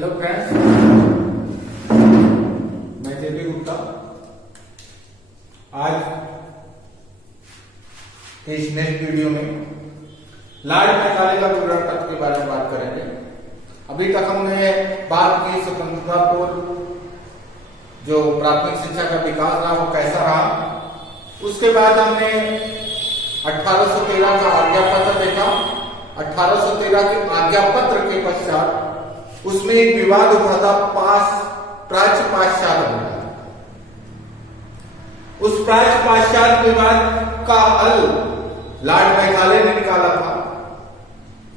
Hello friends, मैं JP Gupta. आज के इस नेक्स्ट वीडियो में लॉर्ड मैकाले का विवरण पत्र के बारे में बात करेंगे। अभी तक हमने बात की स्वतंत्रता पूर्व जो प्राथमिक शिक्षा का विकास रहा वो कैसा रहा। उसके बाद हमने 1813 का आज्ञा पत्र देखा। 1813 के आज्ञा पत्र के पश्चात उसमें एक विवाद उठा था प्राच्य पाश्चात्य विवाद। उस प्राच्य पाश्चात्य विवाद का हल लॉर्ड मैकाले ने निकाला था।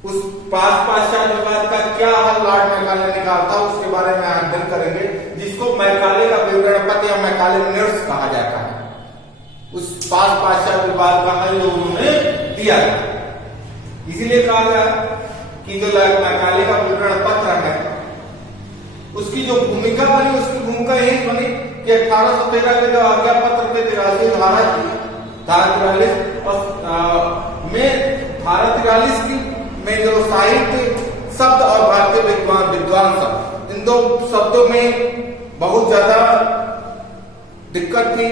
उस पाश्चात्य विवाद का क्या हल लॉर्ड मैकाले ने निकाला था उसके बारे में अध्ययन करेंगे, जिसको मैकाले का विवरण पत्र या मैकाले मिनट्स कहा जाता है। उस पाश्चात्य विवाद का हल जो उन्होंने दिया था, इसीलिए कहा गया कि जो मैकाले का विवरण पत्र है उसकी जो भूमिका बनी, उसकी भूमिका यही बनी कि 1813 के जो आज्ञा पत्र के 83 धारा थी, धारा 43 में जो साहित्य शब्द और भारतीय विद्वान शब्द, इन दो शब्दों में बहुत ज्यादा दिक्कत थी।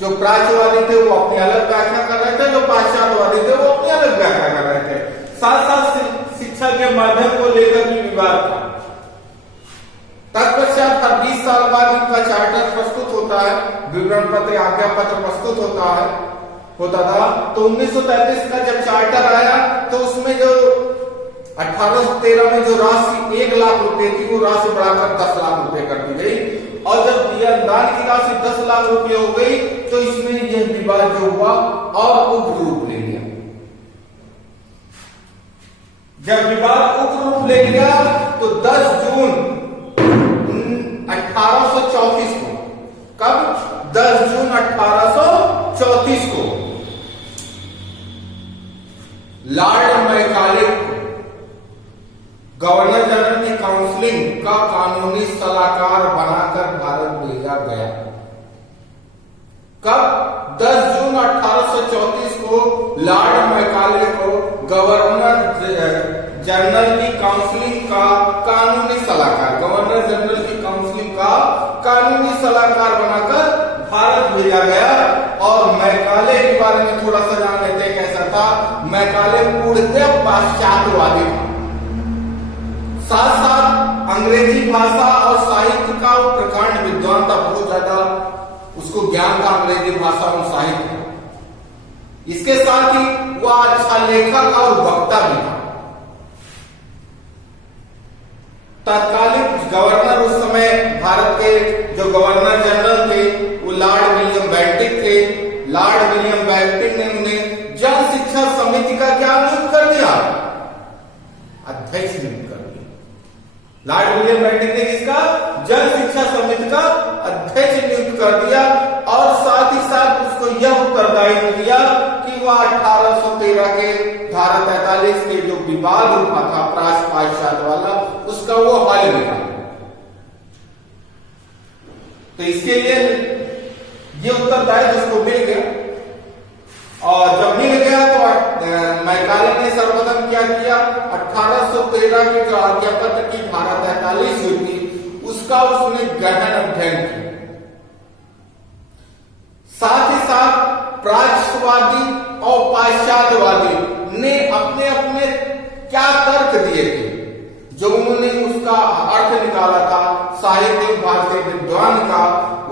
जो प्राच्यवादी थे वो अपनी अलग व्याख्या कर रहे थे, जो पाश्चात्यवादी थे वो अपनी अलग व्याख्या कर रहे थे। साथ साथ शिक्षा के माध्यम को लेकर भी विवाद था। तत्पश्चात हर 20 साल बाद इनका चार्टर प्रस्तुत होता है, विवरण पत्र आज्ञा पत्र प्रस्तुत होता था। तो 1933 का जब चार्टर आया तो उसमें जो 1813 में जो राशि 1 लाख रुपए थी वो राशि बढ़ाकर 10 लाख रुपए कर दी गई। और जब अनुदान की राशि 10 लाख रुपए हो गई तो इसमें यह विवाद जो हुआ और उग्र रूप ले लिया। जब विवाद उग्र रूप ले लिया तो 10 जून 1834 को, कब 10 जून 1834 को लॉर्ड मैकाले गवर्नर जनरल की काउंसिलिंग का कानूनी सलाहकार बनाकर भारत भेजा गया। कब 10 जून 1834 को लॉर्ड मैकाले को गवर्नर जनरल की काउंसिलिंग का कानूनी सलाहकार, गवर्नर जनरल की काउंसिलिंग का कानूनी सलाहकार बनाकर भारत भेजा गया। और मैकाले के बारे में थोड़ा सा जान लेते हैं कैसा था। मैकाले पूर्णतः पाश्चात्यवादी था। साथ साथ अंग्रेजी भाषा और साहित्य का वो प्रकांड विद्वान था, बहुत ज्यादा उसको ज्ञान था अंग्रेजी भाषा और साहित्य। इसके साथ ही वह अच्छा लेखक और वक्ता भी था। तत्कालीन गवर्नर उस समय भारत के जो गवर्नर जनरल थे वो लॉर्ड विलियम बेंटिक थे। लॉर्ड विलियम बेंटिक ने उन्हें जन शिक्षा समिति का क्या नियुक्त कर दिया? अध्यक्ष नियुक्त कर दिया। लॉर्ड विलियम बेंटिक ने इसका जन शिक्षा समिति का अध्यक्ष नियुक्त कर दिया और साथ ही साथ उसको यह उत्तरदायित्व दिया कि वह 1813 के धारा 43 के जो विवाद उठा था प्राच्य पाश्चात्य वाला, उसका वो हल निकाले। तो इसके लिए ये उत्तरदायित्व उसको मिल गया। और जब मिल गया तो मैकाले ने सर्वप्रथम क्या किया? 1813 के जो आज्ञा पत्र की धारा 43 हुई थी उसका उसने गहन अध्ययन किया। साथ ही साथ प्राच्यवादी और पाश्चात्यवादी ने अपने अपने क्या तर्क दिए थे, जो उन्होंने उसका अर्थ निकाला था साहित्य भारतीय विद्वान का,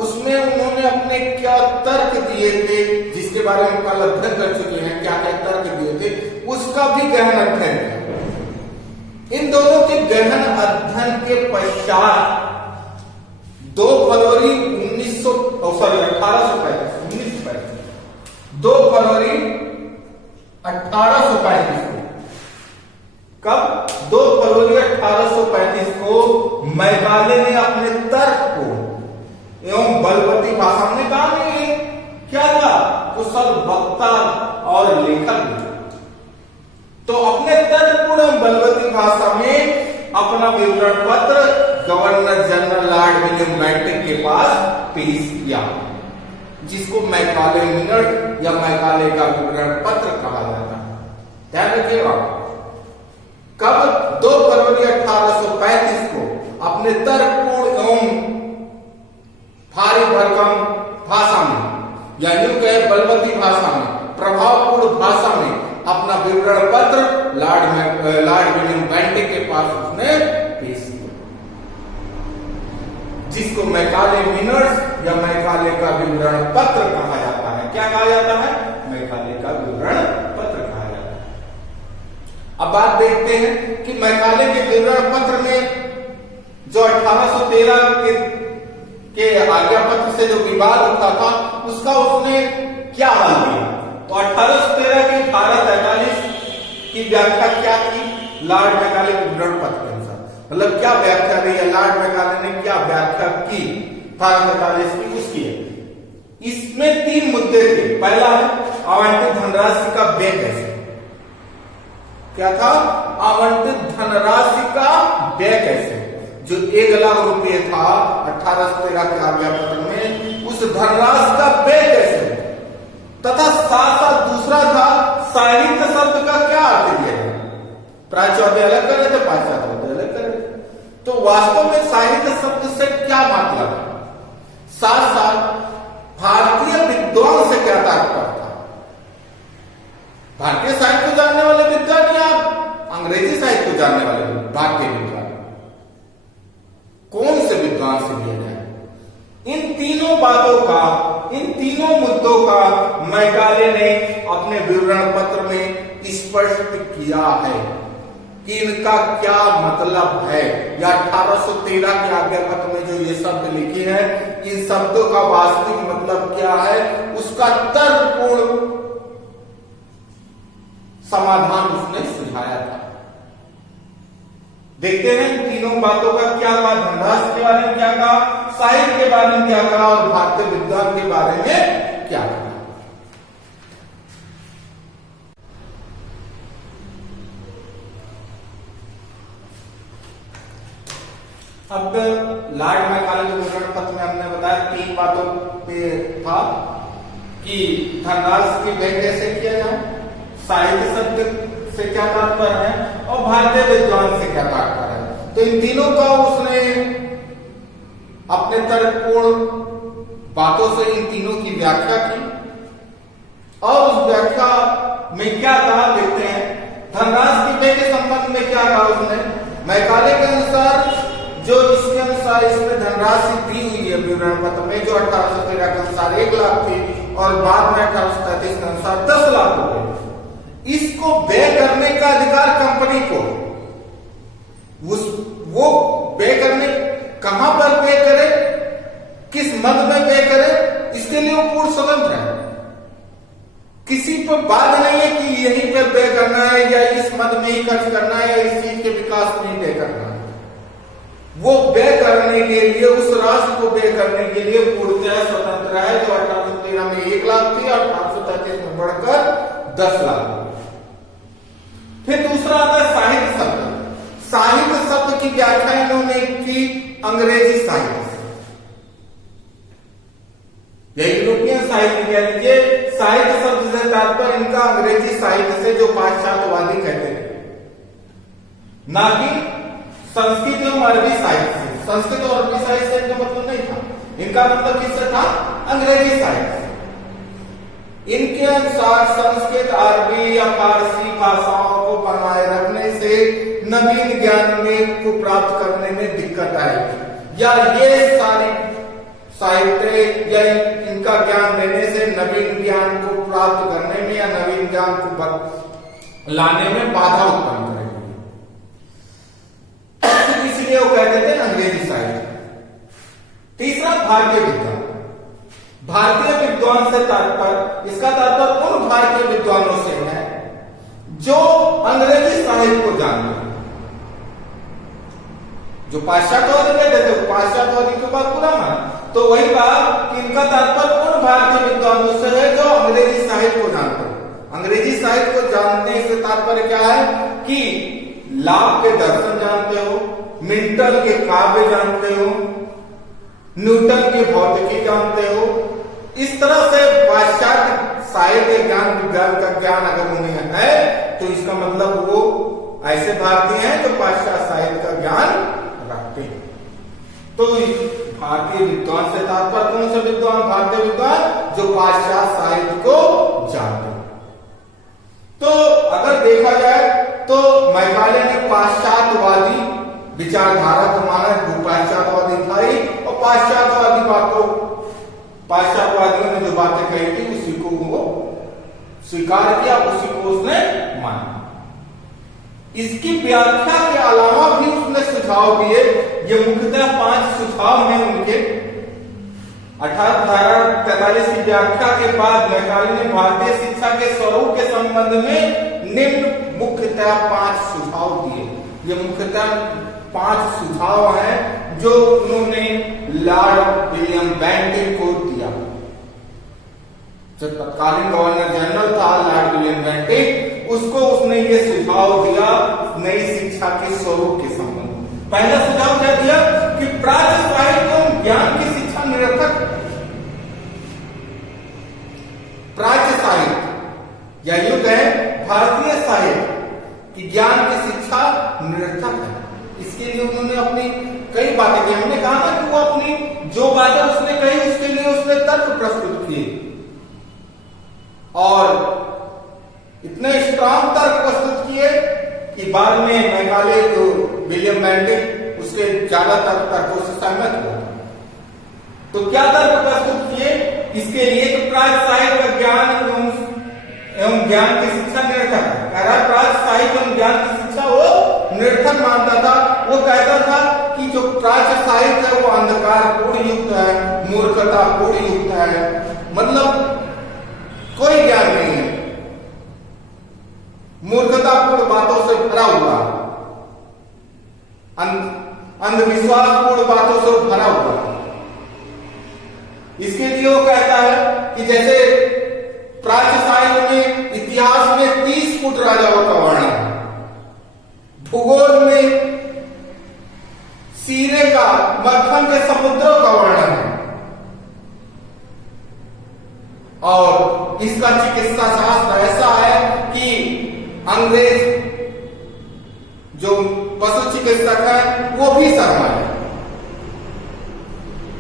उसमें उन्होंने अपने क्या तर्क दिए थे, जिसके बारे में कल अध्ययन कर चुके हैं, क्या क्या तर्क दिए थे, उसका भी गहन अध्ययन किया। इन दोनों के गहन अध्ययन के पश्चात 2 फरवरी 1835 को, कब 2 फरवरी 1835 को मैकाले ने अपने तर्क को एवं बलवती भाषा में कहा नहीं, क्या था? कुशल वक्ता और लेखक। तो अपने तर्कपूर्ण बलवती भाषा में अपना विवरण पत्र governor general lord William Bentinck के पास पेश किया, जिसको मैकाले मिनट या मैकाले का विवरण पत्र कहा जाता है। ध्यान रखिएगा। कब? 2 फरवरी 1835 को अपने तर्कपूर्ण एवं भारी भरकम भाषा में, या यूं कहे बलवती भाषा में, प्रभावपूर्ण भाषा में अपना विवरण पत्र लॉर्ड विलियम बेंटिक के पास उसने पेश किया, जिसको मैकाले मिनट्स या मैकाले का विवरण पत्र कहा जाता है। क्या कहा जाता है? मैकाले का विवरण पत्र कहा जाता है। अब बात देखते हैं कि मैकाले के विवरण पत्र में जो 1813 के आज्ञा पत्र से जो विवाद उठा था, उसका उसने क्या हल दिया? तो 1813 के धारा 43 की व्याख्या क्या की? लॉर्ड मैकाले के विवरण पत्र के अनुसार, मतलब क्या व्याख्या रही है, लॉर्ड मैकाले ने क्या व्याख्या की धारा 43 की, उसकी है। इसमें 3 मुद्दे थे। पहला है आवंटित धनराशि का व्यय कैसे, क्या था? आवंटित धनराशि का व्यय कैसे, जो 1 लाख रुपए था 1813 के आज्ञा पत्र में, उस धनराशि का व्यय कैसे, तथा साथ साथ दूसरा था साहित्य शब्द का क्या अर्थ दिया है। प्राच्यवादी अलग कर रहे थे, पाश्चात्यवादी अलग कर रहे थे, तो वास्तव में साहित्य शब्द से क्या मतलब है, साथ साथ भारतीय विद्वान से क्या तात्पर्य था। भारतीय साहित्य को जानने वाले विद्वान या अंग्रेजी साहित्य को जानने वाले भारतीय विद्वान, कौन से विद्वान से लिया जाए? इन तीनों बातों का, इन तीनों मुद्दों का मैकाले ने अपने विवरण पत्र में स्पष्ट किया है कि इनका क्या मतलब है, या 1813 के आज्ञा पत्र में जो ये शब्द लिखे हैं, इन शब्दों का वास्तविक मतलब क्या है, उसका तर्कपूर्ण समाधान उसने सुझाया था। देखते हैं तीनों बातों का क्या कहा, धनराशि के बारे में क्या कहा, साहित्य के बारे में क्या कहा और भारतीय विद्वान के बारे में क्या कहा। अब लॉर्ड मैकाले के विवरण पत्र में हमने बताया 3 बातों पे था कि धनराशि की व्यय कैसे किया जाए, साहित्य शब्द से क्या तात्पर्य है और भारतीय विद्वान से क्या तात्पर्य है। तो इन तीनों का उसने अपने तर्कपूर्ण बातों से इन तीनों की व्याख्या की, और उस व्याख्या में क्या कहा देखते हैं। धनराशि की व्यय के संबंध में क्या कहा उसने? मैकाले के अनुसार, जो इसके अनुसार इसमें धनराशि दी हुई है विवरण पत्र में, जो 1813 के अनुसार 1 लाख थी और बाद में 1833 के अनुसार 10 लाख हो गए, इसको व्यय करने का अधिकार कंपनी को, वो व्यय करने कहां पर व्यय करे, किस मद में व्यय करे, इसके लिए वो पूर्ण स्वतंत्र है। किसी पर बाध्य नहीं है कि यहीं पर व्यय करना है या इस मद में ही खर्च करना है या इस चीज के विकास में ही व्यय करना है। वो व्यय करने के लिए, उस राशि को व्यय करने के लिए पूर्णतः स्वतंत्र है, जो 1813 में 1 लाख थी और 1833 में बढ़कर 10 लाख। फिर दूसरा आता है साहित्य शब्द। साहित्य शब्द की व्याख्या इन्होंने की अंग्रेजी साहित्य से, या यूरोपियन साहित्य कह लीजिए। साहित्य शब्द से तात्पर्य इनका अंग्रेजी साहित्य से, जो पाश्चात्यवादी कहते हैं, ना कि संस्कृत एवं अरबी साहित्य से। संस्कृत और अरबी साहित्य से इनका मतलब नहीं था, इनका मतलब किससे था? अंग्रेजी साहित्य से। इनके अनुसार संस्कृत, अरबी या फारसी भाषाओं को बनाए रखने से नवीन ज्ञान में को प्राप्त करने में दिक्कत आएगी, या ये सारी साहित्य या इनका ज्ञान देने से नवीन ज्ञान को प्राप्त करने में या नवीन ज्ञान को लाने में बाधा उत्पन्न करेगी, इसलिए वो कहते थे अंग्रेजी साहित्य। तीसरा भारतीय विद्वान। भारतीय विद्वान से तात्पर्य, इसका तात्पर्य उन भारतीय विद्वानों से है जो अंग्रेजी साहित्य को जानते हैं। जो पाश्चात्यवादी कहते थे, पाश्चात्यवादी के बाद पूरा माना, तो वही कहा कि इनका तात्पर्य उन भारतीय विद्वानों से है जो अंग्रेजी साहित्य को जानते हैं। अंग्रेजी साहित्य को जानने से तात्पर्य क्या है कि लाभ के दर्शन जानते हो, मिल्टन के काव्य जानते हो, न्यूटन की भौतिकी जानते हो। इस तरह से पाश्चात्य साहित्य ज्ञान, विज्ञान का ज्ञान अगर उन्हें है, तो इसका मतलब वो ऐसे भारतीय हैं जो पाश्चात्य साहित्य का ज्ञान रखते हैं। तो भारतीय विद्वान से तात्पर्य कौन सा विद्वान? भारतीय विद्वान जो पाश्चात्य साहित्य को जानते हैं। तो अगर देखा जाए तो मैकाले ने पाश्चात्यवादी विचारधारा को माना, जो पाश्चात्यवादी था ही, और पाश्चात्यवादी बातों, पाश्चात्यवादियों ने जो बातें कही थी उसी को वो स्वीकार किया, उसी को उसने माना। इसकी व्याख्या के अलावा भी उसने सुझाव दिए। ये मुख्यतः 5 सुझाव हैं उनके। 18 धारा 43 की व्याख्या के बाद मैकाले ने भारतीय शिक्षा के स्वरूप के संबंध में निम्न मुख्यतः 5 सुझाव दिए। ये मुख्यतः 5 सुझाव हैं जो उन्होंने लॉर्ड विलियम बेंटिक को दिया। जो तत्कालीन गवर्नर जनरल था लॉर्ड विलियम बेंटिक, उसको उसने ये सुझाव दिया नई शिक्षा के स्वरूप के संबंध में। पहला सुझाव क्या दिया कि प्राच्य साहित्य एवं ज्ञान की शिक्षा निरर्थक है। प्राच्य साहित्य या यूं कहें भारतीय साहित्य की ज्ञान की शिक्षा निरर्थक है। इसके लिए उन्होंने अपनी कई बातें की। हमने कहा ना कि वो अपनी जो बातें उसने कही उसके लिए उसने तर्क प्रस्तुत किए, और इतने स्ट्रांग तर्क प्रस्तुत किए कि बाद में मैकाले जो विलियम बेंटिक उसके ज्यादातर तर्कों से सहमत हुआ। तो क्या तर्क प्रस्तुत किए इसके लिए? तो प्राच्य साहित्य का ज्ञान एवं ज्ञान की शिक्षा निरर्थक है। कह रहा प्राच्य साहित्य एवं ज्ञान की शिक्षा वो निरर्थक मानता था। वो कहता था कि जो प्राच्य साहित्य है वो अंधकार पूर्ण युक्त है, मूर्खता पूर्ण युक्त है, मतलब कोई ज्ञान नहीं है, मूर्खतापूर्ण बातों से भरा हुआ, अंधविश्वासपूर्ण बातों से भरा हुआ। इसके लिए वो कहता है कि जैसे प्राच्य साहित्य में इतिहास में 30 फुट राजाओं का वर्णन है, भूगोल में सीरे का मक्खन के समुद्रों का वर्णन है, और इसका चिकित्सा शास्त्र ऐसा है कि अंग्रेज जो पशु चिकित्सक है वो भी शर्मा है,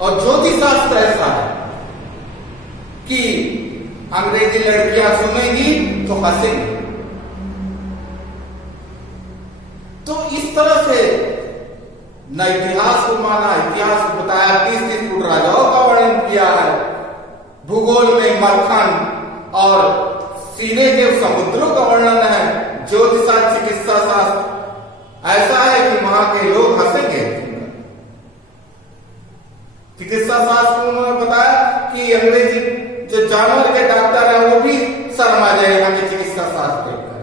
और ज्योतिष शास्त्र ऐसा है कि अंग्रेजी लड़कियां सुनेंगी तो हंसेंगी। तो इस तरह से न इतिहास को माना, इतिहास को बताया, 30 फुट राजाओं का वर्णन किया है, भूगोल में मक्खन और सीने के समुद्रों का वर्णन है, ज्योतिष चिकित्सा शास्त्र ऐसा है कि वहां के लोग हंसेंगे। चिकित्सा शास्त्र उन्होंने बताया कि अंग्रेजी जो जानवर के डॉक्टर है वो भी शर्मा जाएगा कि चिकित्सा शास्त्र देखकर।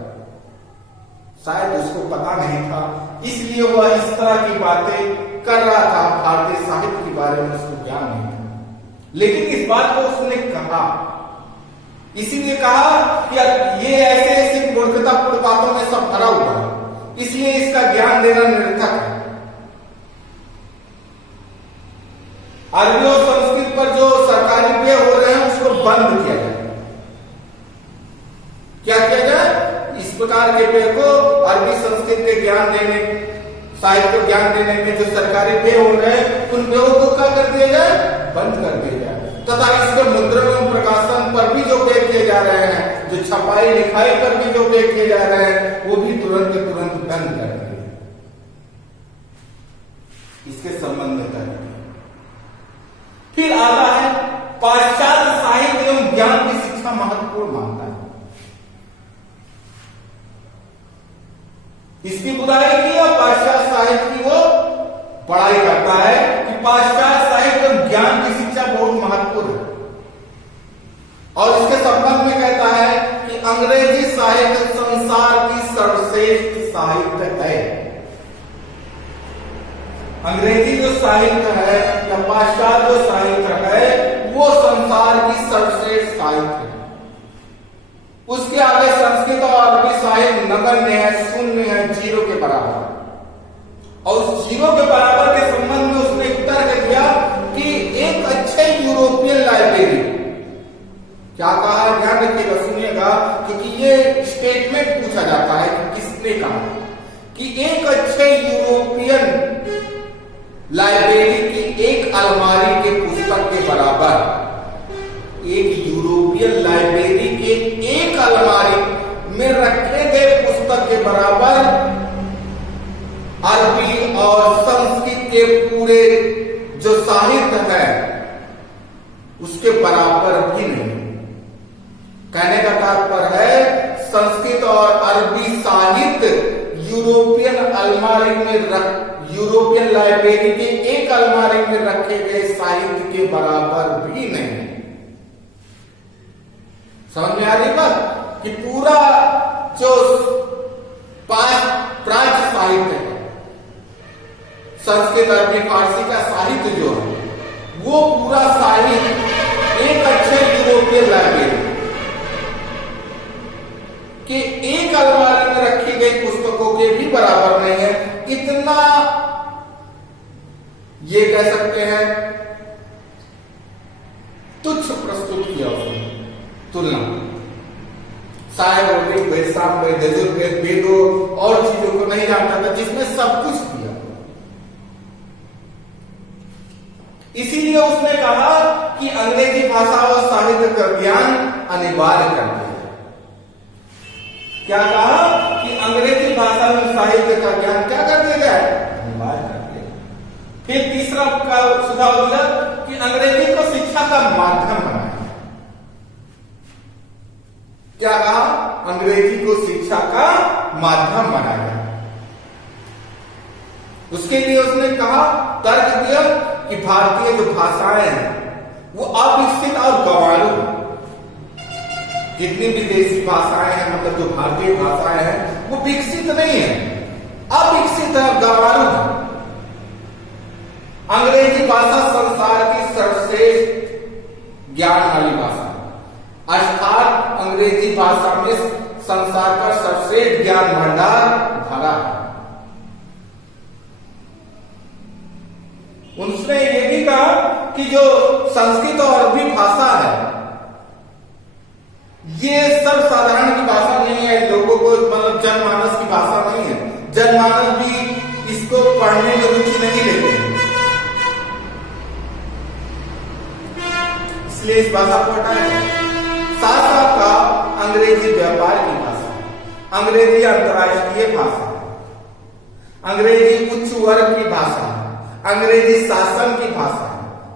शायद उसको पता नहीं था, इसलिए वह इस तरह की बातें कर रहा था। भारतीय साहित्य के बारे में उसको ज्ञान नहीं था, लेकिन इस बात को उसने कहा, इसीलिए कहा कि ये ऐसे ऐसे मूर्खतापूर्ण बातों में सब भरा हुआ है, इसलिए इसका ज्ञान देना निरर्थक है। अरबी और संस्कृत पर जो सरकारी व्यय हो रहे हैं उसको बंद किया जाए। क्या किया जाए? इस प्रकार के व्यय को, अरबी संस्कृत के ज्ञान देने, साहित्य को ज्ञान देने में जो सरकारी व्यय हो रहे हैं उन व्ययों को क्या कर दिया जाए? बंद कर दिया जाए। तथा इसके मुद्रण एवं प्रकाशन पर भी जो व्यय किए जा रहे हैं, जो छपाई लिखाई पर भी जो व्यय किए जा रहे हैं, वो भी तुरंत बंद कर दिए। इसके संबंध में कर फिर आता है पाश्चात्य साहित्य एवं ज्ञान की शिक्षा महत्वपूर्ण मानता है। इसकी बुराई की और पाश्चात्य साहित्य की वो बड़ाई करता है कि पाश्चात्य साहित्य एवं ज्ञान की शिक्षा बहुत महत्वपूर्ण है, और इसके संबंध में कहता है कि अंग्रेजी साहित्य संसार की सर्वश्रेष्ठ साहित्य है। अंग्रेजी जो साहित्य है या पाश्चात्य जो साहित्य है वो संसार की सर्वश्रेष्ठ साहित्य है। उसके आगे संस्कृत और अरबी साहित्य नगण्य है, शून्य है, 0 के बराबर। और उस 0 के बराबर के संबंध में उसने उत्तर दिया कि एक अच्छे यूरोपियन लाइब्रेरी, क्या कहा ध्यान रखिएगा, सुनिएगा, क्योंकि ये स्टेटमेंट पूछा जाता है कि किसने कहा। कि एक अच्छे यूरोपियन लाइब्रेरी की एक अलमारी के पुस्तक के बराबर, एक यूरोपियन लाइब्रेरी के एक अलमारी में रखे गए पुस्तक के बराबर अरबी और संस्कृत के पूरे जो साहित्य है उसके बराबर भी नहीं। कहने का तात्पर्य है संस्कृत और अरबी साहित्य यूरोपियन अलमारी में यूरोपियन लाइब्रेरी के एक अलमारी में रखे गए साहित्य के बराबर भी नहीं। समझ में आ रही बात कि पूरा जो प्राच्य साहित्य है, संस्कृत अरबी फारसी का साहित्य जो है, वो पूरा साहित्य एक अच्छे यूरोपियन लाइब्रेरी के एक अलमारी में रखी गई पुस्तकों के भी बराबर नहीं है। इतना ये कह सकते हैं तुच्छ प्रस्तुत किया उसने तुलना। शायद ऋग्वेद, सामवेद, यजुर्वेद, वेदों और चीजों को नहीं जानता था जिसमें सब कुछ दिया। इसीलिए उसने कहा कि अंग्रेजी भाषा और साहित्य का ज्ञान अनिवार्य कर दिया। क्या कहा कि अंग्रेजी भाषा और साहित्य का ज्ञान क्या कर दिया जाए? अनिवार्य कर दिया। फिर तीसरा का सुझाव दिया कि अंग्रेजी को शिक्षा का माध्यम बनाया। क्या कहा? अंग्रेजी को शिक्षा का माध्यम बनाया। उसके लिए उसने कहा, तर्क दिया कि भारतीय जो भाषाएं हैं वो अविकसित और गंवारू हैं। जितनी विदेशी भाषाएं हैं, मतलब जो भारतीय भाषाएं हैं, वो विकसित नहीं है, अविकसित है, गंवारू है। अंग्रेजी भाषा संसार की सर्वश्रेष्ठ ज्ञान वाली भाषा है। अर्थात अंग्रेजी भाषा में संसार का सर्वश्रेष्ठ ज्ञान भंडार भरा है। उसने ये भी कहा कि जो संस्कृत और अरबी भाषा है ये सर्वसाधारण की भाषा नहीं है, लोगों को मतलब जनमानस की भाषा नहीं है। जनमानस भी इसको पढ़ने में रुचि नहीं लेते हैं, इसलिए इस भाषा को हटाया। साथ साथ का अंग्रेजी व्यापार की भाषा, अंग्रेजी अंतर्राष्ट्रीय भाषा, अंग्रेजी उच्च वर्ग की भाषा, अंग्रेजी शासन की भाषा,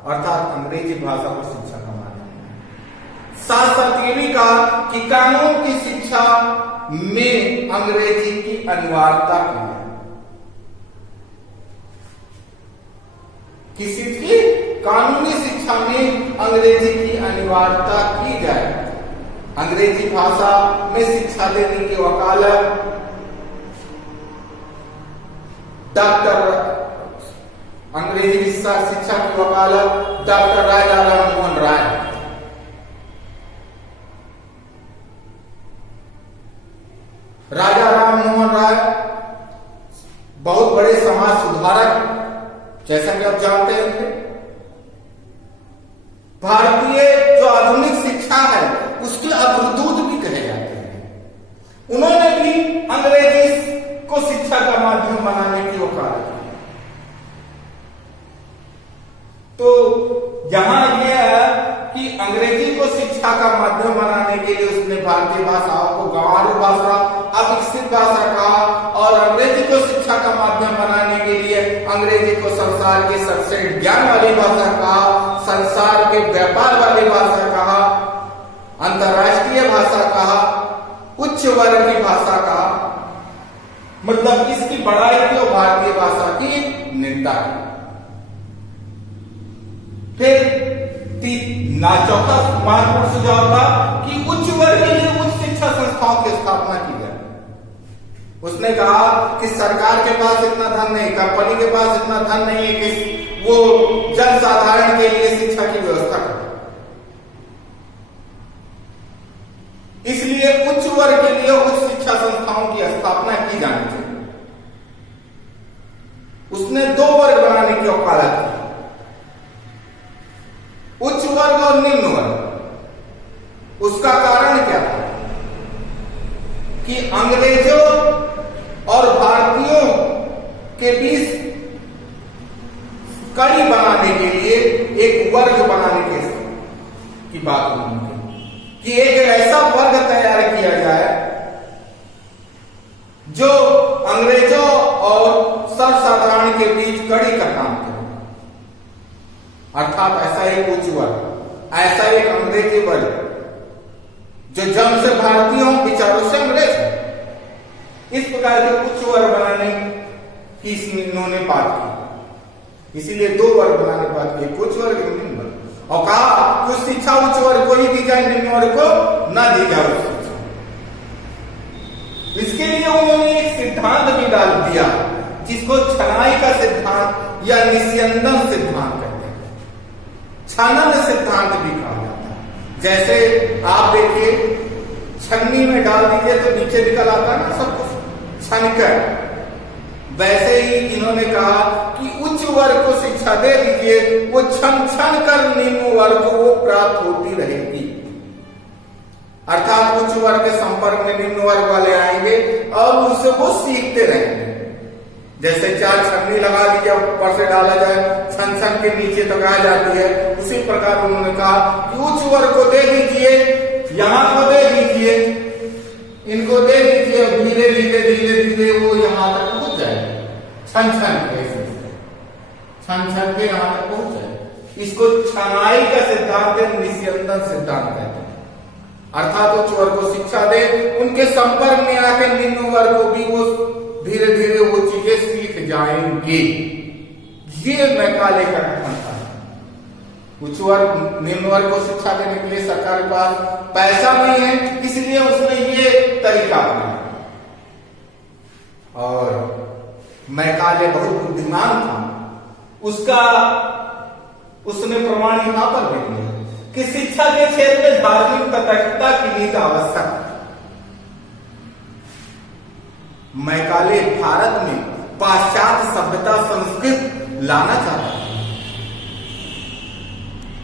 अर्थात अंग्रेजी भाषा को शिक्षा का माध्यम। साथ साथ ये भी कहा कि कानून की शिक्षा में अंग्रेजी की अनिवार्यता की है। किसी की कानूनी शिक्षा में अंग्रेजी की अनिवार्यता की जाए। अंग्रेजी भाषा में शिक्षा देने की वकालत अंग्रेजी शिक्षा की वकालत डॉक्टर राजा राम मोहन राय। राजा राम मोहन राय बहुत बड़े समाज सुधारक, जैसा कि आप जानते हैं। भारतीय जो आधुनिक शिक्षा है उसके अग्रदूत भी कहे जाते हैं। उन्होंने भी अंग्रेजी को शिक्षा का माध्यम बनाने की वकालत की। तो यहां यह है कि अंग्रेजी को शिक्षा का माध्यम बनाने के लिए उसने भारतीय भाषाओं को गंवारू भाषा, अविकसित भाषा कहा, और अंग्रेजी को शिक्षा का माध्यम बनाने के लिए अंग्रेजी को संसार के सर्वश्रेष्ठ ज्ञान वाली भाषा कहा, संसार के व्यापार वाली भाषा कहा, अंतर्राष्ट्रीय भाषा कहा, उच्च वर्ग की भाषा कहा। मतलब इसकी बड़ाई की और भारतीय भाषा की निंदा की। फिर चौथा महत्वपूर्ण सुझाव था कि उच्च वर्ग के लिए उच्च शिक्षा संस्थाओं की स्थापना की जाए। उसने कहा कि सरकार के पास इतना धन नहीं, कंपनी के पास इतना धन नहीं है कि वो जनसाधारण के लिए शिक्षा की व्यवस्था करे। इसलिए उच्च वर्ग के लिए उच्च शिक्षा संस्थाओं की स्थापना की जानी चाहिए। उसने दो वर्ग बनाने की वकालत की, उच्च वर्ग और निम्न वर्ग। उसका कारण क्या था कि अंग्रेजों और भारतीयों बात उन्होंने की कि एक ऐसा वर्ग तैयार किया जाए जो अंग्रेजों और सर्वसाधारण के बीच कड़ी का काम करे, अर्थात ऐसा एक उच्च वर्ग, ऐसा एक अंग्रेजी वर्ग जो जन्म से भारतीयों विचारों से अंग्रेज है। इस प्रकार के उच्च वर्ग बनाने की इन्होंने बात की। इसीलिए दो वर्ग बनाने की बात की, उच्च वर्ग और निम्न वर्ग, और कहा कुछ शिक्षा उच्च वर्ग को ही दी जाए, निम्न वर्ग को न दी जाए। इसके लिए उन्होंने एक सिद्धांत भी डाल दिया जिसको छनाई का सिद्धांत या निस्यंदन सिद्धांत कहते हैं। छनन सिद्धांत भी कहा जाता है। जैसे आप देखिए, छन्नी में डाल दीजिए तो नीचे निकल आता है ना सब कुछ छनकर, वैसे ही इन्होंने कहा कि उच्च वर्ग को शिक्षा दे दीजिए, वो छन छन कर निम्न वर्ग को वो प्राप्त होती रहेगी। अर्थात उच्च वर्ग के संपर्क में निम्न वर्ग वाले आएंगे और उससे वो सीखते रहेंगे। जैसे चार छन्नी लगा दीजिए, ऊपर से डाला जाए, छन छन के नीचे तक आ जाती है, उसी प्रकार उन्होंने कहा कि उच्च वर्ग को दे दीजिए, यहां को दे दीजिए, इनको दे दीजिए, धीरे धीरे धीरे धीरे वो यहां तक पहुंच जाए, छन छन के यहां तक पहुंच जाए। इसको छनाई का सिद्धांत निस्यंदन सिद्धांत कहते हैं। अर्थात उच्च वर्ग को शिक्षा दे, उनके संपर्क में आकर निम्न वर्ग को भी वो धीरे धीरे वो चीजें सीख जाएंगे। ये मैकाले का कथन था। उच्च वर्ग निम्न वर्ग को शिक्षा देने के लिए सरकार के पास पैसा नहीं है, इसलिए उसने ये तरीका अपनाया। और मैकाले बहुत बुद्धिमान था, उसने प्रमाण यहां पर भी दिया कि शिक्षा के क्षेत्र में धार्मिक तटस्थता की नीति आवश्यक है। मैकाले भारत में पाश्चात्य सभ्यता संस्कृत लाना चाहता था।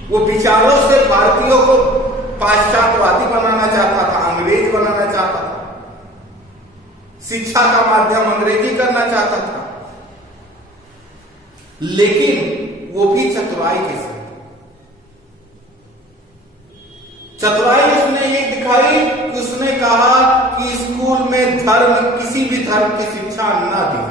वो विचारों से भारतीयों को पाश्चात्यवादी बनाना चाहता था, अंग्रेज बनाना चाहता था, शिक्षा का माध्यम अंग्रेजी करना चाहता था, लेकिन वो भी चतुराई के साथ। चतुराई उसने ये दिखाई कि उसने कहा कि स्कूल में धर्म, किसी भी धर्म की शिक्षा न दी,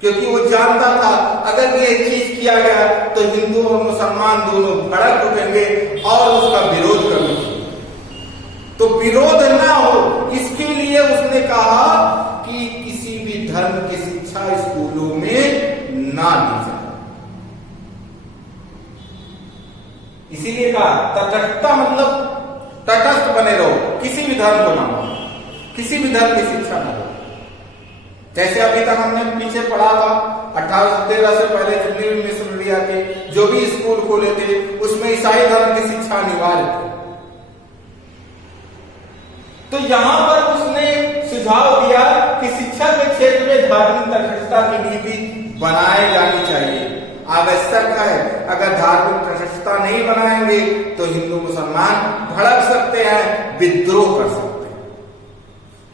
क्योंकि वो जानता था अगर ये चीज किया गया तो हिंदू और मुसलमान दोनों भड़क उठेंगे और उसका विरोध करेंगे। तो विरोध ना हो, इसके लिए उसने कहा कि किसी भी धर्म की शिक्षा स्कूलों में ना दी जाए। इसीलिए कहा तटस्थता मतलब तटस्थ बने रहो, किसी भी धर्म को ना मानो, किसी भी धर्म की शिक्षा ना हो। जैसे अभी तक हमने पीछे पढ़ा था, 1813 से पहले जितने भी मिशनरी थे, जो भी स्कूल खोले थे, उसमें ईसाई धर्म की शिक्षा अनिवार्य थी। तो यहां पर उसने सुझाव दिया कि शिक्षा के क्षेत्र में धार्मिक तटस्थता की नीति बनाई जानी चाहिए, आवश्यक है। अगर धार्मिक तटस्थता नहीं बनाएंगे तो हिंदू मुसलमान भड़क सकते हैं, विद्रोह कर सकते हैं।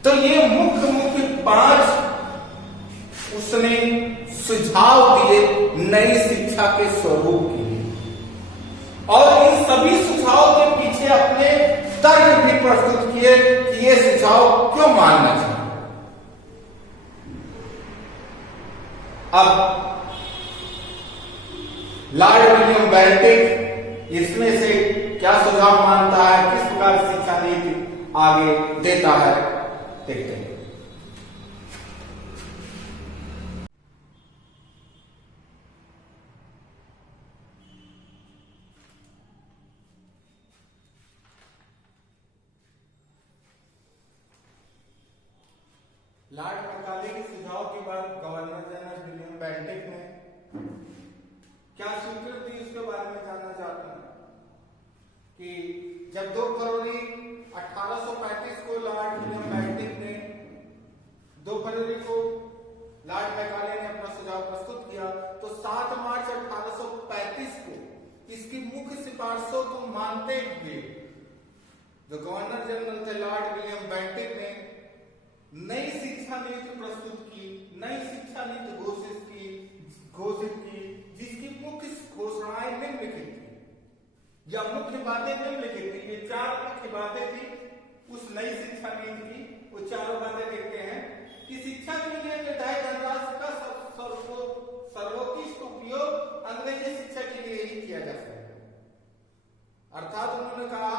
तो ये मुख्य 5 उसने सुझाव दिए नई शिक्षा के स्वरूप के लिए, और इन सभी सुझाव के पीछे अपने तर्क भी प्रस्तुत किए कि ये सुझाव क्यों मानना चाहिए। अब लॉर्ड विलियम बेंटिक इसमें से क्या सुझाव मानता है, किस प्रकार शिक्षा नीति आगे देता है, देखते हैं। लॉर्ड मैकाले के सुझाव के बाद गवर्नर जनरल विलियम बेंटिक ने क्या स्वीकृति दी, उसके बारे में जानना चाहते हैं। कि जब 2 फरवरी 1835 को लॉर्ड विलियम बेंटिक ने 2 फरवरी को लॉर्ड मैकाले ने अपना सुझाव प्रस्तुत किया, तो 7 मार्च 1835 को इसकी मुख्य सिफारिशों को मानते हुए जो गवर्नर जनरल थे लॉर्ड विलियम बेंटिक ने नई शिक्षा नीति प्रस्तुत की, नई शिक्षा नीति घोषित की, जिसकी मुख्य घोषणाएं निम्नलिखित थी। या मुख्य बातें निम्नलिखित थी। ये 4 मुख्य बातें थी उस नई शिक्षा नीति की। वो चारों बातें देखते हैं कि शिक्षा के लिए निर्धारित धनराशि का सर्वोत्कृष्ट उपयोग अंग्रेजी शिक्षा के लिए ही किया जा सकता है। अर्थात उन्होंने कहा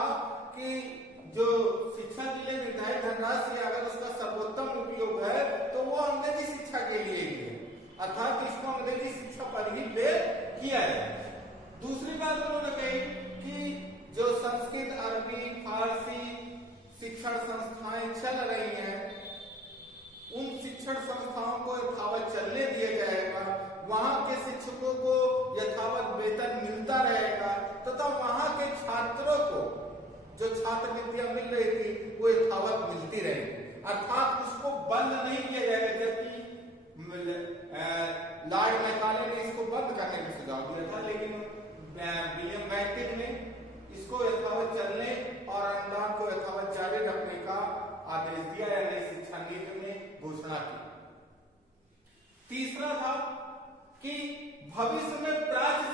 कि जो शिक्षा के लिए निर्धारित धनराशि अगर उसका सर्वोत्तम उपयोग है तो वो अंग्रेजी शिक्षा के लिए ही है, अर्थात इसको अंग्रेजी शिक्षा पर ही व्यय किया जाए। दूसरी बात उन्होंने कही कि जो संस्कृत, अरबी, फारसी शिक्षण संस्थाएं चल रही हैं उन शिक्षण संस्थाओं को यथावत चलने दिया जाएगा, वहां के शिक्षकों को यथावत वेतन मिलता रहेगा तथा वहां के छात्रों को जो छात्रवृत्तियां मिल रही थी वो यथावत मिलती रहेगी, अर्थात उसको बंद नहीं किया जाएगा। जबकि लॉर्ड मैकाले ने इसको बंद करने का सुझाव दिया था, लेकिन विलियम बेंटिक ने इसको यथावत चलने और अनुदान को यथावत जारी रखने का आदेश दिया या नई शिक्षा नीति में घोषणा की। तीसरा था कि भविष्य में प्राच्य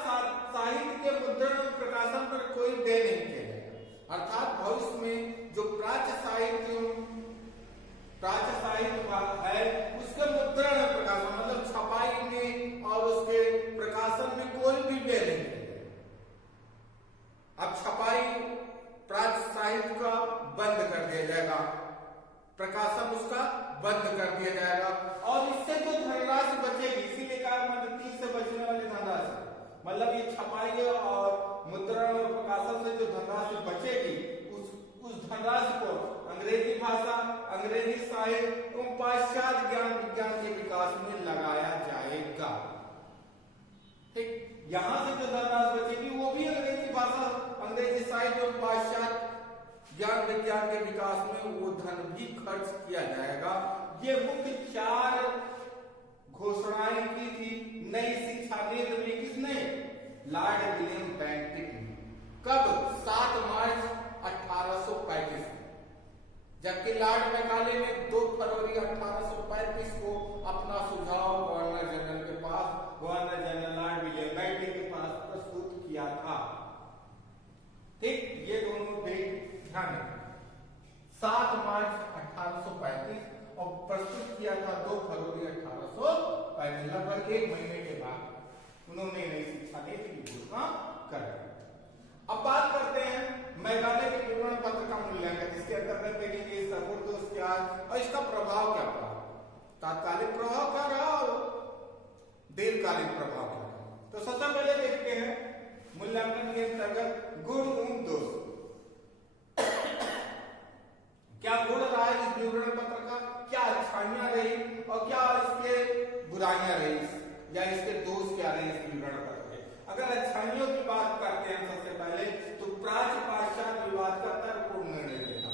साहित्य के मुद्रण और प्रकाशन पर कोई व्यय नहीं किया जाएगा, अर्थात भविष्य में जो प्राच्य साहित्य है उसके मुद्रण और प्रकाशन मतलब छपाई में और उसके प्रकाशन में कोई भी व्यय नहीं किया जाएगा। अब छपाई प्राच्य साहित्य का बंद कर दिया जाएगा, प्रकाशन उसका बंद कर दिया जाएगा और इससे जो धनराशि बचेगी, इसीलिए कहा 30 से बचने वाली धनराशि मतलब ये छपाई और मुद्रण और प्रकाशन से जो धनराशि बचेगी उस धनराशि को अंग्रेजी भाषा, अंग्रेजी साहित्य एवं पाश्चात्य ज्ञान विज्ञान के विकास में लगाया जाएगा। ठीक, यहां से जो धनराशि बचेगी वो भी अंग्रेजी भाषा, अंग्रेजी साहित्य और पाश्चात्य ज्ञान विज्ञान के विकास में वो धन भी खर्च किया जाएगा। ये मुख्य 4 घोषणाएं की थी नई शिक्षा नीति में। किसने? लॉर्ड विलियम बेंटिक ने। कब? 7 मार्च 1835 में, जबकि लॉर्ड मैकाले ने 2 फरवरी 1835 को अपना सुझाव गवर्नर जनरल के पास, governor general lord William Bentinck के पास प्रस्तुत किया था। ठीक, ये दोनों डेट ध्यान रखें। 7 मार्च 1835 और प्रस्तुत किया था 2 फरवरी 1835, लगभग 1 महीने के बाद उन्होंने नई शिक्षा नीति की घोषणा कर दी। अब बात करते हैं मैकाले के विवरण पत्र का मूल्यांकन, जिसके अंतर्गत देखेंगे इसका गुण दोष क्या है और इसका प्रभाव क्या पड़ा, तात्कालिक प्रभाव क्या रहा और दीर्घकालिक प्रभाव क्या रहा। तो सबसे पहले देखते हैं मूल्यांकन के अंतर्गत गुण एवं दोष। क्या गुण रहा है इस विवरण पत्र का, क्या अच्छाइयां रही और क्या इसके बुराइयां रही या इसके दोष क्या रहे इस विवरण पत्र के। अगर अच्छाइयों की बात करते हैं सबसे पहले तो प्राच्य पाश्चात्य विवाद का तर्कपूर्ण निर्णय लेना।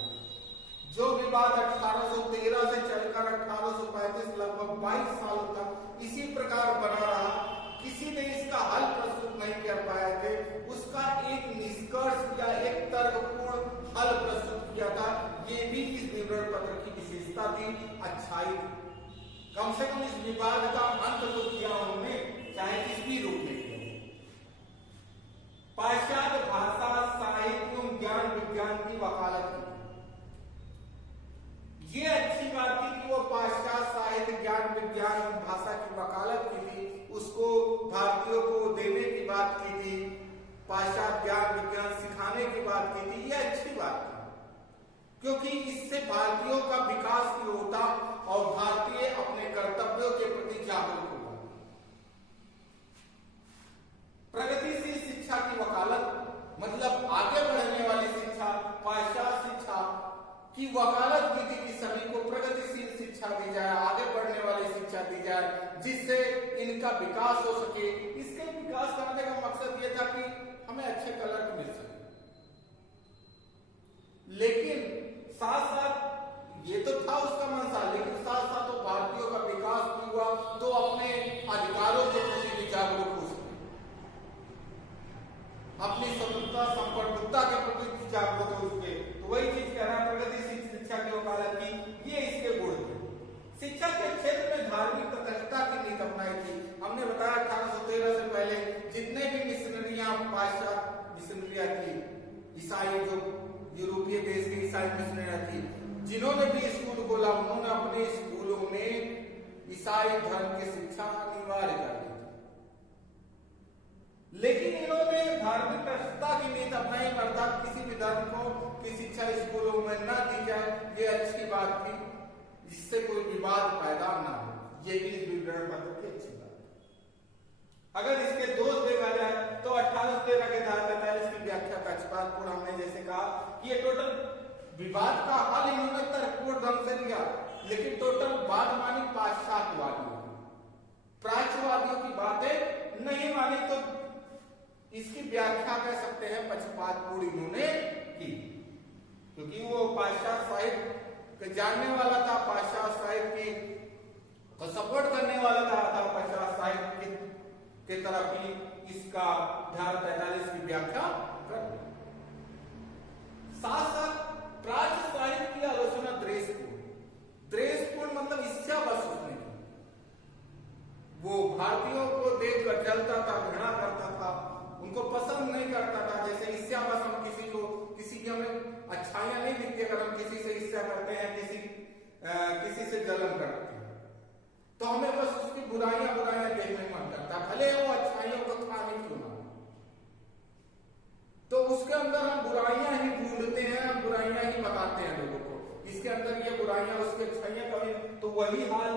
जो विवाद 1813 से चलकर 1835 लगभग 22 सालों तक इसी प्रकार बना रहा, किसी ने इसका हल प्रस्तुत नहीं कर पाए थे, उसका एक निष्कर्ष या एक तर्कपूर्ण हल प्रस्तुत किया था। ये भी इस विवरण पत्र की विशेषता थी, अच्छाई थी। कम से कम इस विवाद का अंत तो किया उन्होंने, चाहे किस भी रूप में किया। पाश्चात्य भाषा, साहित्य एवं ज्ञान विज्ञान की वकालत की। ये अच्छी बात थी कि वो पाश्चात्य साहित्य, ज्ञान विज्ञान एवं भाषा की वकालत की थी, उसको भारतीयों को देने की बात की थी, पाश्चात्य ज्ञान विज्ञान सिखाने की बात की थी। ये अच्छी बात थी क्योंकि इससे भारतीयों का विकास भी होता और भारतीय अपने कर्तव्यों के प्रति जागरूक होगा। प्रगतिशील शिक्षा की वकालत मतलब आगे बढ़ने वाली शिक्षा, पाश्चात्य शिक्षा की वकालत की थी कि सभी को प्रगतिशील शिक्षा दी जाए, आगे बढ़ने वाली शिक्षा दी जाए, जिससे इनका विकास हो सके। इसके विकास करने का मकसद यह था कि हमें अच्छे कलर मिल सके, लेकिन साथ साथ ये तो था उसका मंशा, लेकिन साथ साथ तो भारतीयों का विकास भी हुआ तो अपने अधिकारों के प्रति भी जागरूक हो सके, अपनी स्वतंत्रता संप्रभुता के प्रति भी जागरूक हो सके। तो वही चीज कह रहा है, प्रगतिशील शिक्षा की वकालत की, ये इसके गुण थे। शिक्षा के क्षेत्र में धार्मिक तटस्थता की नीति अपनाई थी। हमने बताया 1813 से पहले जितने भी मिशनरियां, पाश्चात्य मिशनरियां थी, ईसाई जो यूरोपीय देश के ईसाई मिशनरी थी, जिन्होंने भी स्कूल खोला, उन्होंने अपने स्कूलों में ईसाई धर्म की शिक्षा अनिवार्य कर दी। लेकिन इन्होंने धार्मिक निष्ठा की नीति अपनाई, अर्थात किसी भी धर्म को की शिक्षा स्कूलों में न दी जाए, ये अच्छी बात थी, जिससे कोई विवाद पैदा न हो। ये भी इस विवरण पत्र की अच्छी बात है। अगर इसके दोष देखा जाए तो 1813 के धारा 43 की व्याख्या पक्षपातपूर्ण, हमने जैसे कहा कि ये टोटल विवाद का हल इन्होंने तर्कपूर्ण ढंग से दिया, लेकिन टोटल बात मानी पाश्चात्यवादियों की, प्राच्यवादियों की बातें नहीं मानी, तो इसकी व्याख्या कह सकते हैं पक्षपातपूर्ण इन्होंने की, क्योंकि वो पाश्चात्य साहित्य को जानने वाला था, पाश्चात्य साहित्य को सपोर्ट करने वाला था, पाश्चात्य साहित्य की तरफ ही इसका धारा 43 की व्याख्या कर दी। साथ साथ प्राच्य साहित्य की आलोचना द्वेषपूर्ण मतलब इच्छा बस उसने की, वो भारतीयों को देखकर जलता था, घृणा करता था, उनको पसंद नहीं करता था। जैसे ईर्ष्या बस हम किसी की हमें अच्छाइयां नहीं दिखती, अगर हम किसी से ईर्ष्या करते हैं, किसी से जलन करते हैं, तो हमें बस उसकी बुराइयां देखने मन करता, भले वो अच्छाइयों को खा नहीं क्यों ना, तो उसके अंदर हम बुराइयां ही ढूंढते हैं, हम बुराइयां ही बताते हैं लोगों को, इसके अंदर ये बुराइयां, उसके अच्छाइयां कभी, तो वही हाल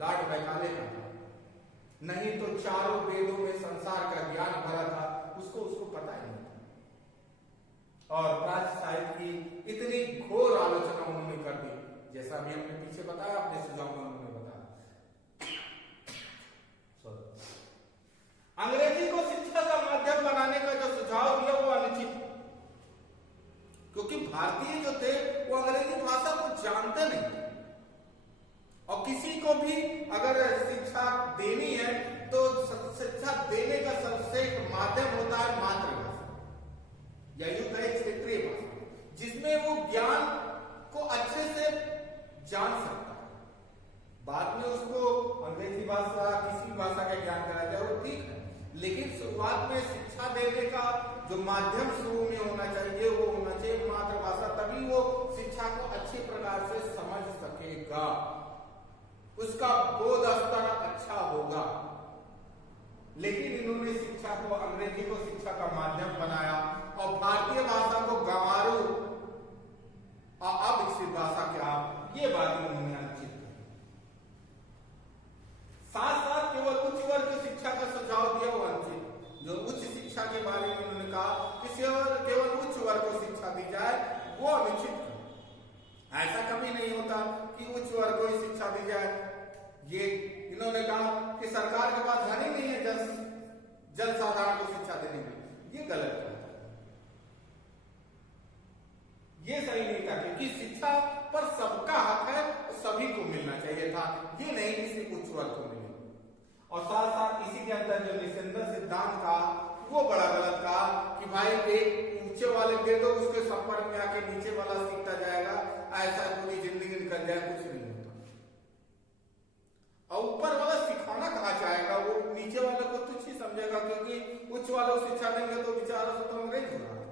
लॉर्ड मैकाले का था। नहीं तो चारों वेदों में संसार का ज्ञान भरा था, उसको पता ही नहीं था। और प्राच्य साहित्य की इतनी घोर आलोचना उन्होंने कर दी, जैसा भी हमने पीछे बताया, अपने सुझाव में उन्होंने बताया। अंग्रेजी को शिक्षा का माध्यम बनाने का जो सुझाव दिया वो अनुचित, क्योंकि भारतीय जो थे वो अंग्रेजी भाषा को जानते नहीं थे, और किसी को भी अगर शिक्षा देनी है तो शिक्षा देने का सर्वश्रेष्ठ माध्यम होता है मातृभाषा, या यूं कहें क्षेत्रीय भाषा, जिसमें वो ज्ञान को अच्छे से जान सकता है। बाद में उसको अंग्रेजी भाषा, किसी भाषा का ज्ञान कराया जाए वो ठीक है, लेकिन शुरुआत में शिक्षा देने का जो माध्यम शुरू में होना चाहिए वो होना चाहिए मातृभाषा, तभी वो शिक्षा को अच्छी प्रकार से समझ सकेगा, उसका बोध स्तर अच्छा होगा। लेकिन इन्होंने शिक्षा को, अंग्रेजी को शिक्षा का माध्यम बनाया और भारतीय भाषा को गंवारू और अविकसित भाषा क्या, ये बात इन्होंने अनुचित की। साथ साथ केवल उच्च वर्ग की शिक्षा का सुझाव दिया वो अनुचित, जो उच्च शिक्षा के बारे में उन्होंने कहा कि केवल उच्च वर्ग को शिक्षा दी जाए, वो अनुचित। ऐसा कभी नहीं होता कि उच्च वर्ग को ही शिक्षा दी जाए। ये इन्होंने कहा कि सरकार के पास धन ही नहीं है जन साधारण को शिक्षा देने की, ये गलत है, ये सही नहीं था, क्योंकि शिक्षा पर सबका हक है, सभी को मिलना चाहिए था, ये नहीं कि सिर्फ उच्च वर्ग को मिले। और साथ साथ इसी के अंदर जो निस्यंदन सिद्धांत का, वो बड़ा गलत कहा कि भाई एक ऊंचे वाले दे दो, उसके संपर्क में आके नीचे वाला सीखता जाएगा, ऐसा पूरी जिंदगी निकल जाए, कुछ नहीं होता। और ऊपर वाला सिखाना कहाँ चाहेगा, वो नीचे वाले को तुच्छ ही समझेगा, क्योंकि उच्च वाले को शिक्षा देंगे तो बेचारा से तो अंग्रेज हो रहा है।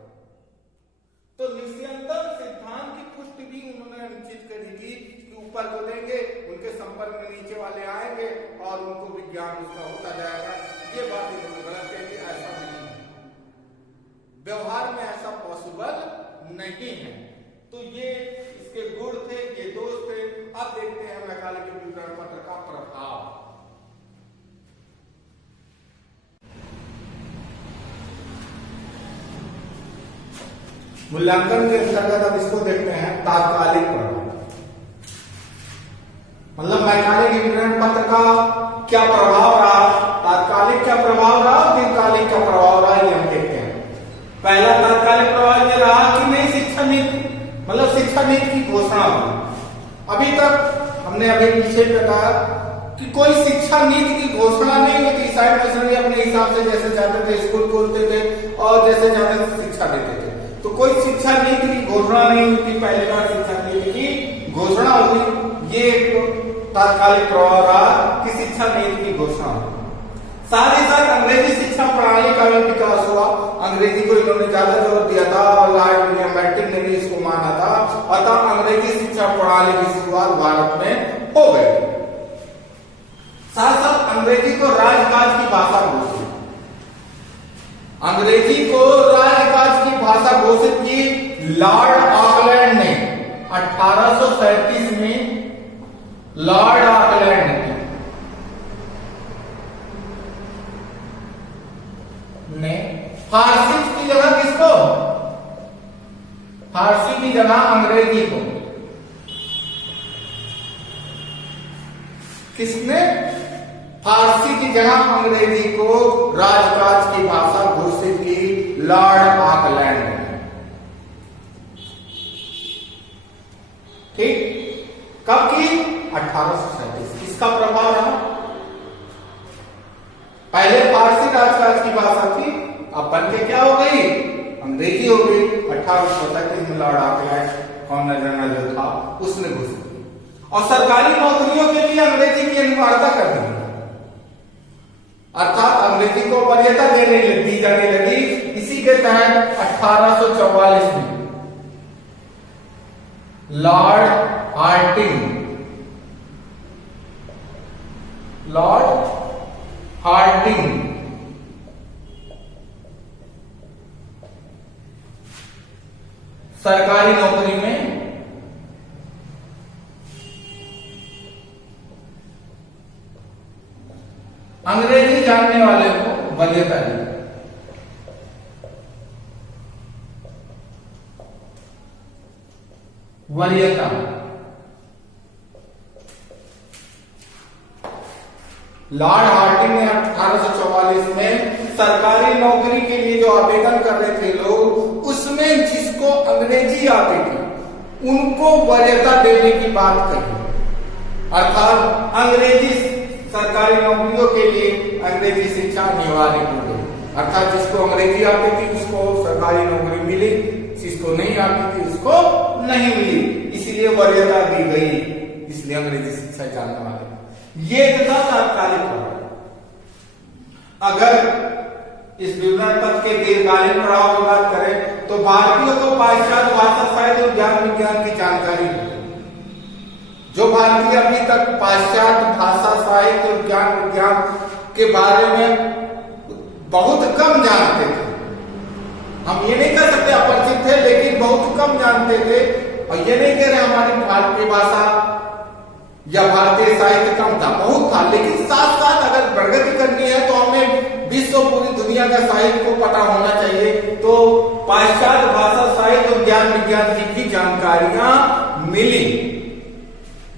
तो निस्यंदन सिद्धांत की पुष्टि भी उन्होंने अनुचित करी थी कि ऊपर को देंगे, उनके संपर्क में नीचे वाले आएंगे और उनको विज्ञान उसका होता जाएगा, ये बात इन्होंने गलत कही, ऐसा नहीं है, व्यवहार में ऐसा पॉसिबल नहीं है। तो ये इसके गुण थे, ये दोष थे। अब देखते हैं मैकाले के विवरण पत्र का प्रभाव। मूल्यांकन के अंतर्गत अब इसको देखते हैं तात्कालिक प्रभाव, मतलब मैकाले के विवरण पत्र का क्या प्रभाव रहा, तात्कालिक क्या प्रभाव रहा, दीर्घकालिक क्या प्रभाव रहा, ये हम देखते हैं। पहला तात्कालिक प्रभाव ये रहा कि नई शिक्षा नीति, मतलब शिक्षा नीति की घोषणा हुई। अभी तक हमने अभी पीछे बताया कि कोई शिक्षा नीति की घोषणा नहीं होती, ईसाई मिशनरी अपने हिसाब से जैसे चाहते थे स्कूल खोलते थे और जैसे चाहते थे शिक्षा देते थे, तो कोई शिक्षा नीति की घोषणा नहीं होती। पहली बार शिक्षा नीति की घोषणा हुई, ये तात्कालिक प्रभाव रहा कि शिक्षा नीति की घोषणा हुई। साथ ही साथ अंग्रेजी शिक्षा प्रणाली का भी विकास हुआ, अंग्रेजी को इन्होंने ज्यादा जोर दिया था और लॉर्ड विलियम बेंटिक ने भी इसको माना था। अतः अंग्रेजी शिक्षा प्रणाली की शुरुआत भारत में हो गई। साथ साथ अंग्रेजी को राजकाज की भाषा घोषित, अंग्रेजी को राजकाज की भाषा घोषित की लॉर्ड ऑकलैंड ने 1837 में। लॉर्ड ऑकलैंड ने फारसी की जगह किसको, फारसी की जगह अंग्रेजी को, किसने, फारसी की जगह अंग्रेजी को राजकाज की भाषा घोषित की लॉर्ड ऑकलैंड ने। ठीक, कब की, 1837। किसका प्रभाव रहा, पहले फारसी राजकाज की भाषा थी, अब बन के क्या हो गई, अंग्रेजी हो गई। 1837 में लॉर्ड ऑकलैंड गवर्नर जनरल जो था उसने घोषित की, और सरकारी नौकरियों के लिए अंग्रेजी की अनिवार्यता कर दी, अर्थात अंग्रेजी को वरीयता दी जाने लगी। इसी के तहत 1844 में लॉर्ड हार्डिंग सरकारी नौकरी में अंग्रेजी जानने वाले को वरीयता दी। वरीयता, लॉर्ड हार्डिंग ने 1844 में सरकारी नौकरी के लिए जो आवेदन कर रहे थे लोग, उसमें जिसको अंग्रेजी आती थी उनको वरीयता देने की बात कही, अर्थात अंग्रेजी सरकारी नौकरियों के लिए अंग्रेजी शिक्षा अनिवार्य हो गई, अर्थात जिसको अंग्रेजी आती थी उसको सरकारी नौकरी मिली, जिसको नहीं आती थी उसको नहीं मिली, इसीलिए वरीयता दी गई, इसलिए अंग्रेजी शिक्षा जानने वाले। ये था तात्कालिक प्रभाव। अगर इस विवरण पद के दीर्घकालीन प्रभाव की बात करें तो भारतीयों को पाश्चात्य भाषा साहित्य और ज्ञान विज्ञान की जानकारी है। जो भारतीय अभी तक पाश्चात्य भाषा साहित्य और ज्ञान विज्ञान के बारे में बहुत कम जानते थे, हम ये नहीं कह सकते अपरिचित थे, लेकिन बहुत कम जानते थे। और ये नहीं कह रहे हमारी भारतीय भाषा या भारतीय साहित्य कम था, बहुत था, लेकिन साथ साथ अगर प्रगति करनी है तो हमें विश्व पूरी दुनिया का साहित्य को पता होना चाहिए। तो पाश्चात्य भाषा साहित्य और ज्ञान विज्ञान की भी जानकारियां मिली।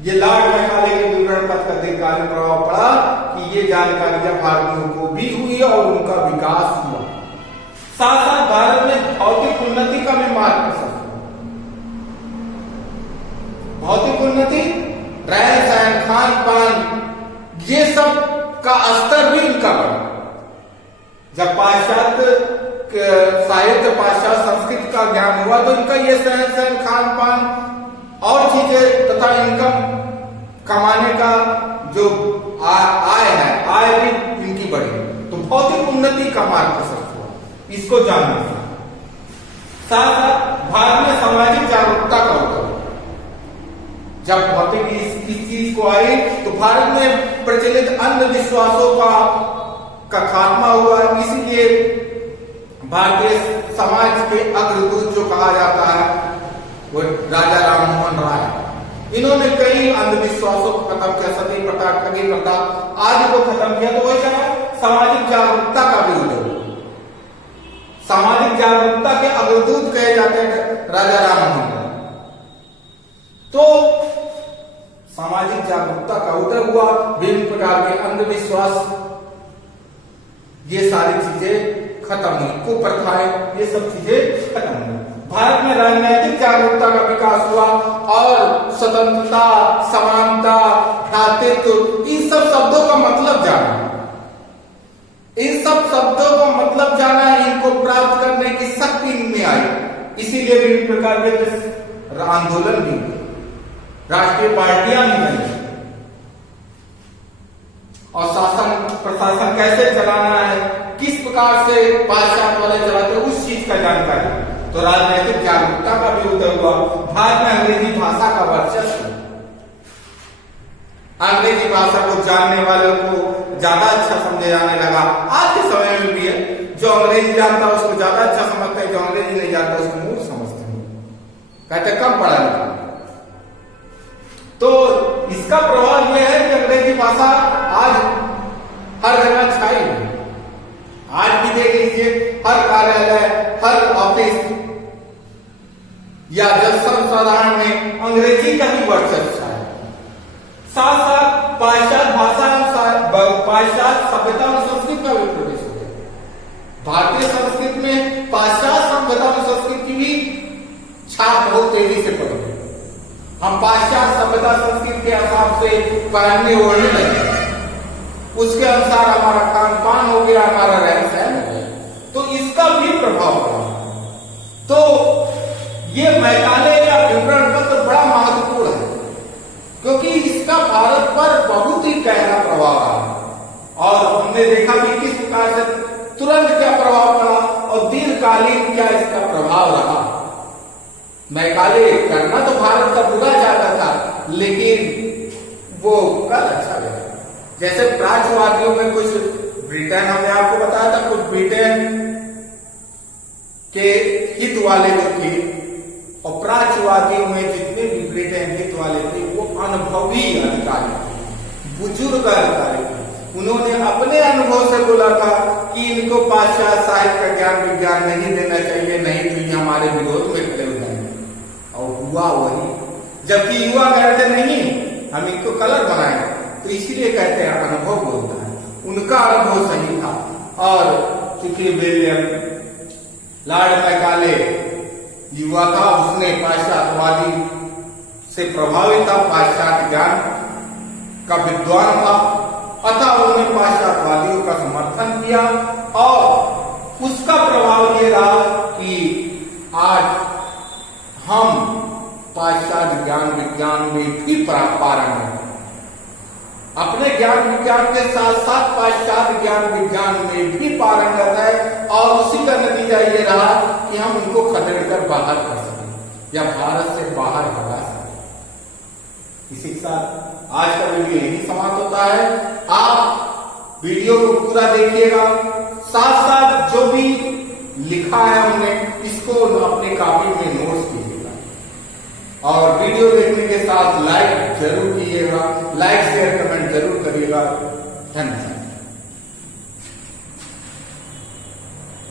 ये लॉर्ड मैकाले के विवरण पत्र का दीर्घकालीन प्रभाव पड़ा कि ये जानकारियां भारतीयों को भी हुई और उनका विकास हुआ। साथ साथ भारत में भौतिक उन्नति का भी मार्ग प्रशस्त हुआ। भौतिक उन्नति, रहन सहन, खान पान, ये सब का स्तर भी इनका बढ़ा। जब पाश्चात्य साहित्य, पाश्चात्य संस्कृति का ज्ञान हुआ तो इनका ये रहन सहन, खान पान और चीजें तथा इनकम कमाने का जो आय है, आय भी इनकी बढ़ी। तो भौतिक उन्नति का मार्ग प्रशस्त हुआ, इसको जानना था। साथ साथ भारत में सामाजिक जागरूकता का होता। जब भौतिक इस चीज को आई तो भारत में प्रचलित अंधविश्वासों का खात्मा हुआ। इसीलिए भारतीय समाज के अग्रदूत जो कहा जाता है वो राजा राममोहन राय, इन्होंने कई अंधविश्वासों को खत्म किया, सती प्रथा, ठगी प्रथा आदि को खत्म किया। तो वही क्या, सामाजिक जागरूकता का भी उदय। सामाजिक जागरूकता के अग्रदूत कहे जाते हैं राजा राममोहन राय। तो सामाजिक जागरूकता का उदय हुआ, विभिन्न प्रकार के अंधविश्वास, ये सारी चीजें खत्म हुई, कुप्रथाएं, ये सब चीजें खत्म हुई। भारत में राजनीतिक जागरूकता का विकास हुआ और स्वतंत्रता, समानता, भ्रातृत्व, इन सब शब्दों का मतलब जाना, इन सब शब्दों का मतलब जाना, इनको प्राप्त करने की शक्ति इनमें आई। इसीलिए विभिन्न प्रकार के आंदोलन भी, राष्ट्रीय पार्टियां भी बनी और शासन प्रशासन कैसे चलाना है, किस प्रकार से पाश्चात्य वाले चलाते, उस चीज का जानकारी। तो राजनीतिक जागरूकता का भी उदय हुआ। भारत में अंग्रेजी भाषा का वर्चस्व, अंग्रेजी भाषा को जानने वालों को ज्यादा अच्छा समझे जाने लगा। आज के समय में भी है, जो अंग्रेजी जानता है उसको ज्यादा अच्छा समझता है, जो अंग्रेजी नहीं जानता उसको मूर्ख समझते हैं, कहते कम पढ़ा लिखा। तो इसका प्रभाव यह है कि अंग्रेजी भाषा आज हर जगह छाई हुई। आज भी देख लीजिए, हर कार्यालय, हर ऑफिस या जल संसाधन में अंग्रेजी का ही वर्चस्व है। साथ साथ पाश्चात्य भाषा, पाश्चात्य सभ्यता और संस्कृति का भी प्रवेश हो गया। भारतीय संस्कृति में पाश्चात्य सभ्यता और संस्कृति की भी छाप बहुत तेजी से पड़ गई। हम पाश्चात्य सभ्यता संस्कृति के हिसाब से पहनने ओढ़ने लगे, उसके अनुसार हमारा खान पान हो गया, हमारा रहन सहन हो गया, तो इसका भी प्रभाव पड़ा। तो ये मैकाले का विवरण पत्र बड़ा महत्वपूर्ण है, क्योंकि इसका भारत पर बहुत ही गहरा प्रभाव रहा। और हमने देखा भी किस प्रकार से तुरंत क्या प्रभाव पड़ा और दीर्घकालीन क्या इसका प्रभाव रहा। मैकाले करना तो भारत का बुरा चाहता था, लेकिन वो कल अच्छा गया। जैसे प्राच्यवादियों में कुछ ब्रिटेन, हमने आपको बताया था, कुछ ब्रिटेन के हित वाले जो थे, और प्राच्यवादियों में जितने भी ब्रिटेन हित वाले थे वो अनुभवी अधिकारी थे, बुजुर्ग अधिकारी थे। उन्होंने अपने अनुभव से बोला था कि इनको पाश्चात्य साहित्य का ज्ञान विज्ञान नहीं देना चाहिए, नहीं तो ये हमारे विरोध में खड़े हो जाएंगे। और हुआ वही, जबकि युवा कहते नहीं हम इनको कलर बनाएंगे, तो इसीलिए कहते हैं अनुभव बोलता है। उनका अनुभव सही था। और चूंकि विलियम लॉर्ड मैकाले युवा था, उसने पाश्चात्यवादी से प्रभावित था, पाश्चात्य ज्ञान का विद्वान था, अतः उन्होंने पाश्चात्यवादियों का समर्थन किया। और उसका प्रभाव ये रहा कि आज हम पाश्चात्य ज्ञान विज्ञान में भी पारंगत हैं। अपने ज्ञान विज्ञान के साथ साथ पाश्चात्य ज्ञान विज्ञान में भी पारंगत है, और उसी का नतीजा ये रहा कि हम उनको खदेड़कर बाहर कर सकें या भारत से बाहर भगा सकें। इसी के साथ आज का वीडियो यही समाप्त होता है। आप वीडियो को पूरा देखिएगा, साथ साथ जो भी लिखा है हमने इसको अपनी कॉपी में नोट्स कीजिएगा, और वीडियो देखने के साथ लाइक जरूर कीजिएगा, लाइक शेयर कमेंट जरूर करिएगा। धन्यवाद।